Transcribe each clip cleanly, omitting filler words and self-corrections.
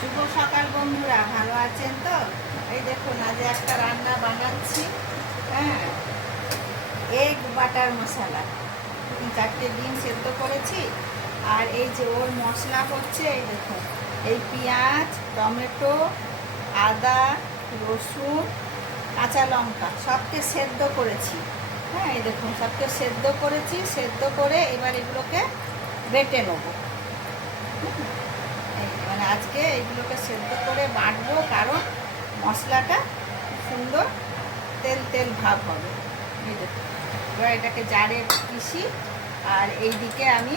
শুভ সকাল বন্ধুরা, ভালো আছেন তো? এই দেখুন, আজ একটা রান্না বানাচ্ছি। হ্যাঁ, এগ বাটার মশলা। 4টে ডিম সেদ্ধ করেছি। আর এই যে ওর মশলা হচ্ছে, এই দেখুন, এই পেঁয়াজ, টমেটো, আদা, রসুন, কাঁচা লঙ্কা সবকে সেদ্ধ করেছি। হ্যাঁ, এই দেখুন, সবকে সেদ্ধ করেছি। সেদ্ধ করে এবার এগুলোকে বেটে নেবো। মানে আজকে এগুলোকে সেদ্ধ করে বাটবো, কারণ মশলাটা সুন্দর তেল তেল ভাব হবে। এই দেখুন, এবার এটাকে জারে পিষি। আর এইদিকে আমি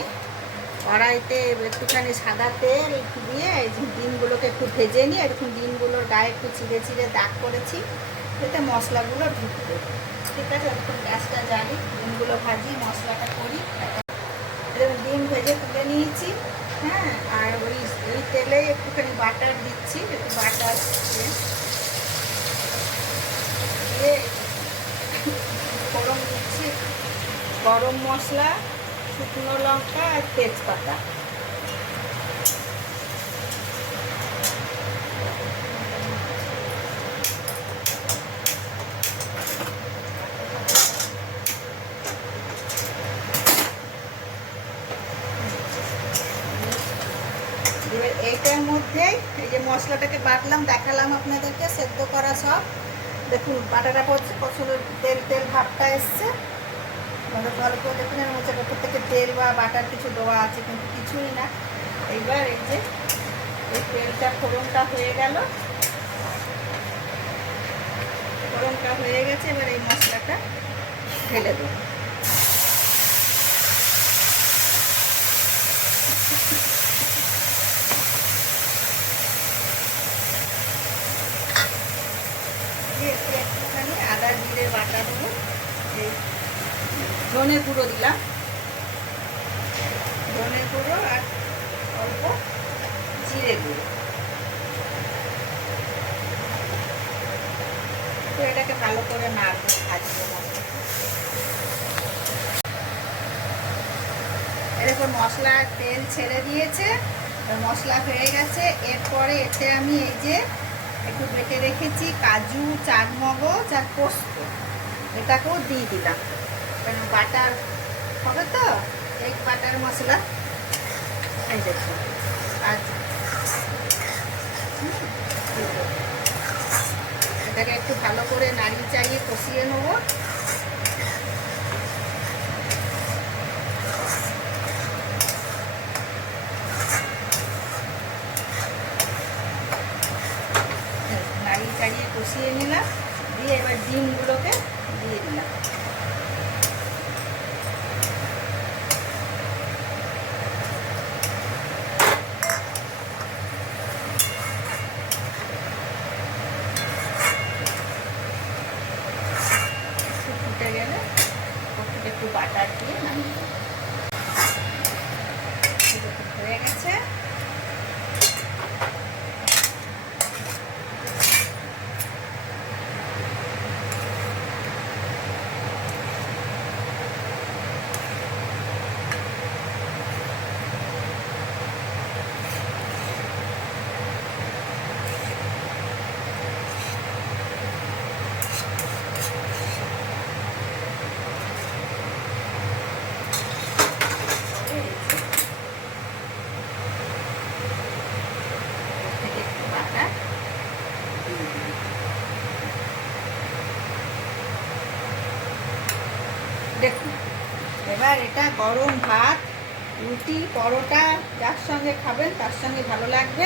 কড়াইতে একটুখানি সাদা তেল একটু দিয়ে এই ডিমগুলোকে একটু ভেজে নিয়ে, এরকম ডিমগুলোর গায়ে একটু চিড়ে চিড়ে দাগ করেছি, যাতে মশলাগুলো ঢুকবে। ঠিক আছে, এখন গ্যাসটা জ্বালি, ডিমগুলো ভাজি, মশলাটা করি। ডিম ভেজে তুলে নিয়েছি। হ্যাঁ, আর ওই তেলে একটুখানি বাটার দিচ্ছি, একটু বাটার দিয়ে ফোড়ন দিচ্ছি, গরম মশলা, শুকনো লঙ্কা আর তেজপাতা। এবার এইটার মধ্যেই এই যে মশলাটাকে বাটলাম, দেখালাম আপনাদেরকে সেদ্ধ করা সব। দেখুন বাটাটা করছে, কত সুন্দর তেল তেল ভাবটা এসছে। অল্প দেখুন, এর মধ্যে ওপর থেকে তেল বা বাটার কিছু দেওয়া আছে, কিন্তু কিছুই না। এইবার এই যে এই তেলটা, ফোড়নটা হয়ে গেল, ফোড়নটা হয়ে গেছে। এবার এই মশলাটা ঢেলে দেবো। একটুখানি আদা জিরে বাটা দেবো, এই ধনে গুঁড়ো দিলাম, ধনে গুঁড়ো আর অল্প জিরে গুঁড়ো। তো এটাকে ভালো করে নাড়বো, ভাজবো। এরকম মশলা তেল ছেড়ে দিয়েছে, মশলা হয়ে গেছে। এরপরে এতে আমি এই যে একটু বেটে রেখেছি কাজু, চারমগজ আর পোস্ত, এটাকেও দিয়ে দিলাম। কারণ বাটার হবে তো, এগ বাটার মশলা। এই দেখুন, এটাকে একটু ভালো করে নাড়িয়ে চাড়িয়ে কষিয়ে নেবো। নাড়িয়ে চাড়িয়ে কষিয়ে নিলাম, দিয়ে এবার ডিমগুলোকে দিয়ে দিলাম। ফুটে গেলে একটু বাটার দিয়ে নামিয়ে দেবো। হয়ে গেছে। দেখুন, এবার এটা গরম ভাত, রুটি, পরোটা যার সঙ্গে খাবেন তার সঙ্গে ভালো লাগবে।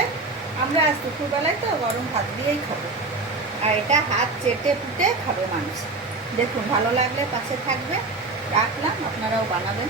আমরা আজ দুপুরবেলায় তো গরম ভাত দিয়েই খাবো। আর এটা হাত চেটে পুটে খাবে মানুষ। দেখুন, ভালো লাগলে পাশে থাকবে। রাখলাম, আপনারাও বানাবেন।